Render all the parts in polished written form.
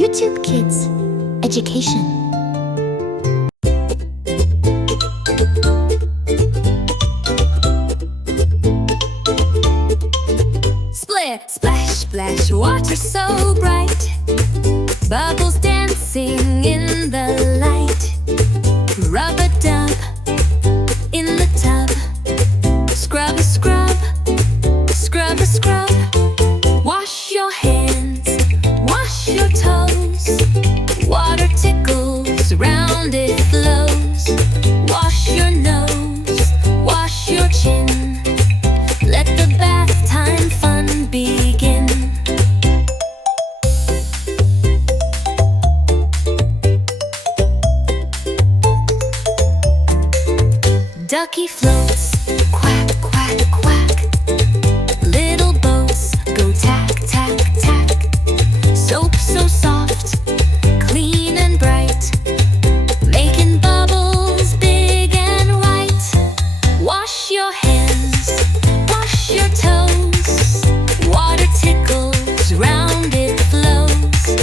YouTube Kids Education. Splish, splash, splash, water so bright, bubbles dancing in the light. Rub a dub in the tub, scrub a scrub, scrub a scrub. Wash your hands, wash your toes, water tickles, round it flows. Wash your nose, wash your chin, let the bath time fun begin. Ducky floats, quack, quack, quack. Little boats go tack, tack, tack. Soap so soft, clean and bright, making bubbles big and white. Wash your hands, wash your toes, water tickles, round it flows.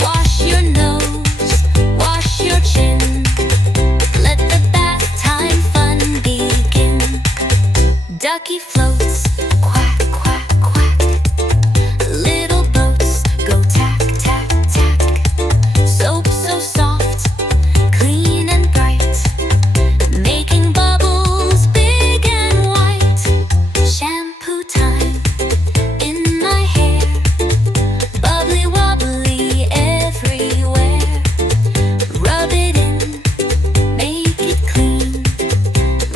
Wash your nose, wash your chin, let the bath time fun begin. Ducky floats, quack, quack, quack. Little boats go tack, tack, tack. Soap so soft, clean and bright, making bubbles big and white. Shampoo time in my hair, bubbly wobbly everywhere. Rub it in, make it clean,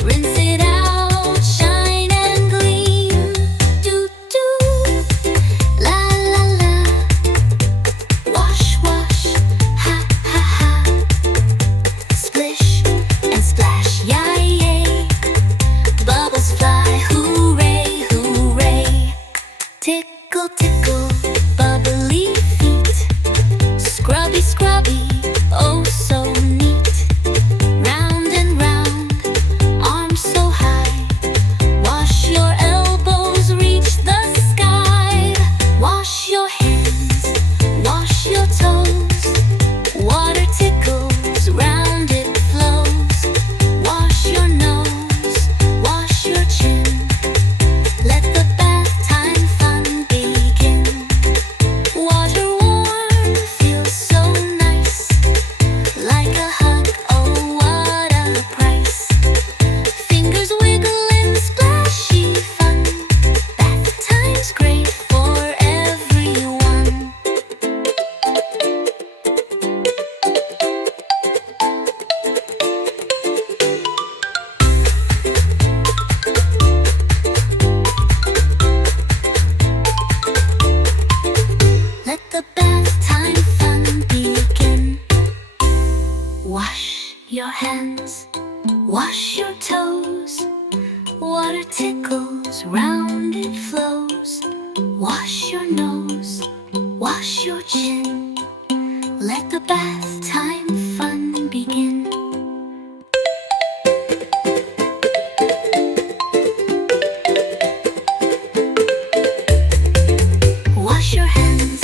rinse it out, shine and gleam. Do do, la la la. Wash wash, ha ha ha. Splish and splash, yay yay. Bubbles fly, hooray hooray. Tickle tickle, bubbly feet. Scrubby scrubby, oh so neat. Round and round, arms so high. Wash your elbows, reach the sky. Wash your hands, wash your toes. Water tickles, round it flows. Wash your nose, wash your chin, let the bath time fun begin. Water warm, feels so nice, like a hug, oh what a price. Fingers wiggling, splashy fun. Bath time's great for everyone. Let the bath time fun begin. Wash your hands, wash your toes. Water tickles, round it flows. Wash your nose, wash your chin. Let the bath time fun begin. Wash your hands,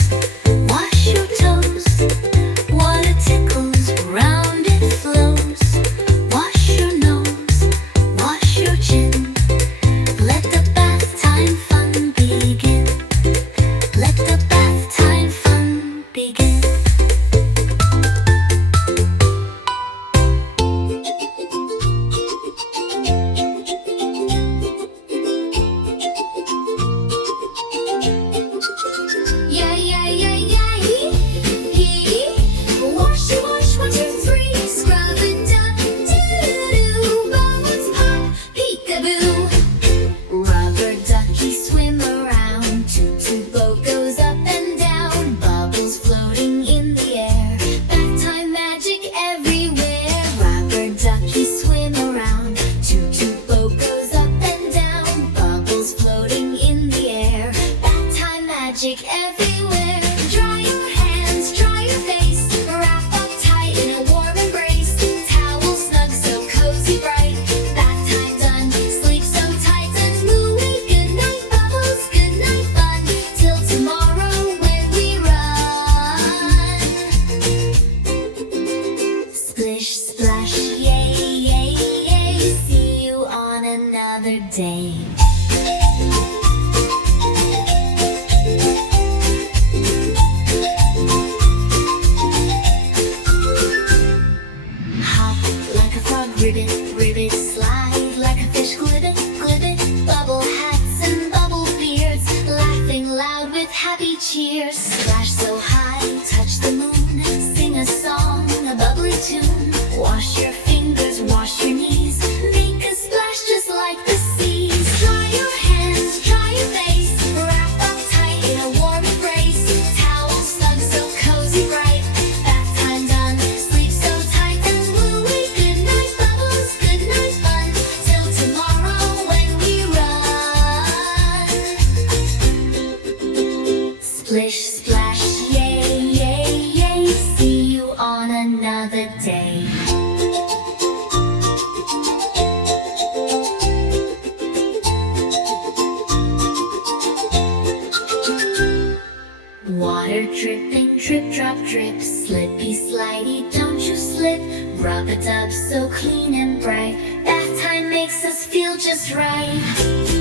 wash your toes. Water tickles, round it flows. Wash your nose, wash your chin. Let the bath time fun begin. Let the bath time fun begin. Yeah, yeah, yeah, yeah. Hee. Wash, wash, 1, 2, 3. Scrub it up, doo-doo. Bubbles pop, peekaboo. Rubber duckies swim around. Toot toot boat goes up and down. Bubbles floating Drip, drop, drip, slippy, slidey, don't you slip. Rub a dub so clean and bright. Bath time makes us feel just right.